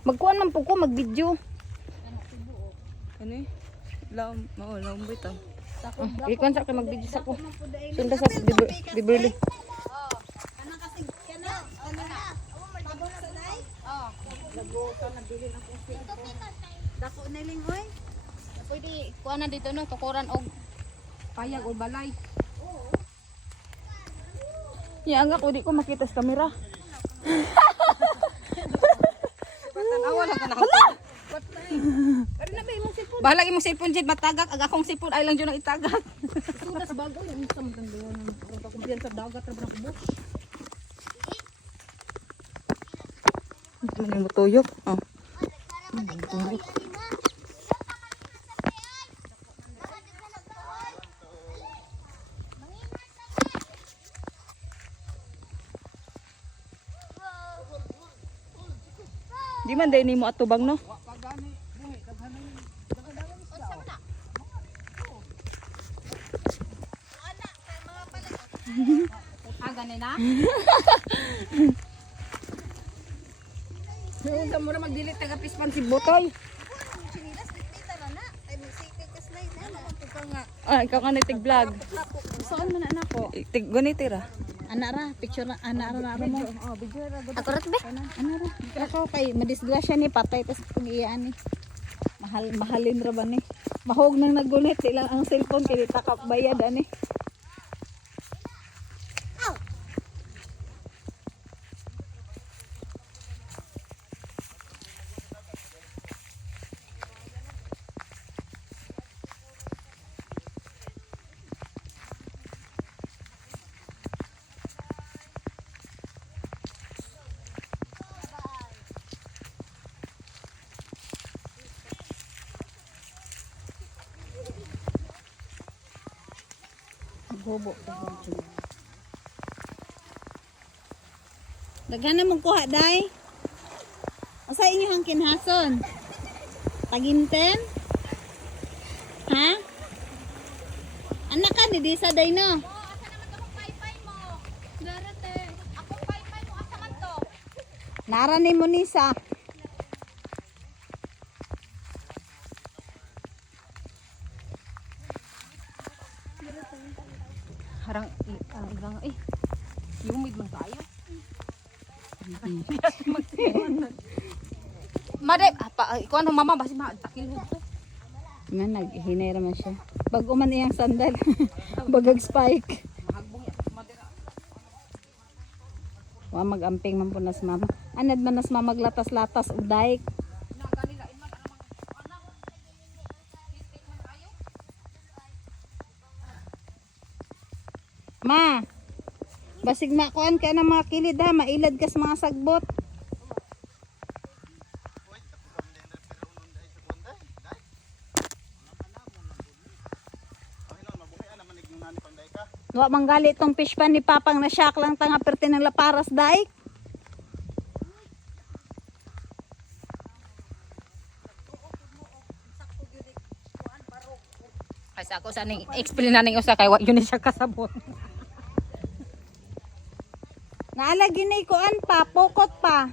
Magkuan man po ko, mag-video. Ano eh? Laom bitaw. Ikuan sa ka mag-video sa ko. Sunda sa Beverly. Dako na lingoy. Pwede kuha na dito no, tukuran og Payag o balay. Yang ako di ko makita sa kamera. Tanawa lang ka na. Bahala imong cellphone jud matagak, ag akong cellphone ay lang jud nang itagak. sudas bago yung sa magandang ng kumpiyansa dagat ra ko. Ito man yung tuyok. Oh. Di man day nimo atubang no. Gani na? Unsa mo ra magdilit taga pispan si Botoy. Sinilas dito na. Ay magsikay ka slide na. Ah, ikaw ka tig vlog. Saan man na ako? Tig ganitira. Ana ra, picture na ana ra mo. Oh, video ra gud. Ako rat be. Ana ra. Ako kay madisgrasya ni patay tas pag-iyaan ni. Mahalin ra ba ni? Mahog nang nagunit sila ang cellphone kay takap bayad ani. Bobo. Daghan na mong kuha day. Asa inyo hang kinhason? Taginten? Ha? Anak ka ni di sa day no? Nara ni mo ni sa. Harang ilang humid man tayo. Made, ikuan ng mama basi takil ko. Man naghinay ra man siya. Bago man iyang sandal. Bagag spike. Wa magamping man po nas mama. Anad man nas mama maglatas-latas og daik. Ma. Basig makuan ka na mga kilid ha, mailad ka sa mga sagbot. Wa manggali tong fish pan ni Papang na shock lang tanga perti ng laparas daik. Ay sa ako sa ning explain na ning usa kay wa yun siya kasabot. Naalagi na ikuan pa, pokot pa.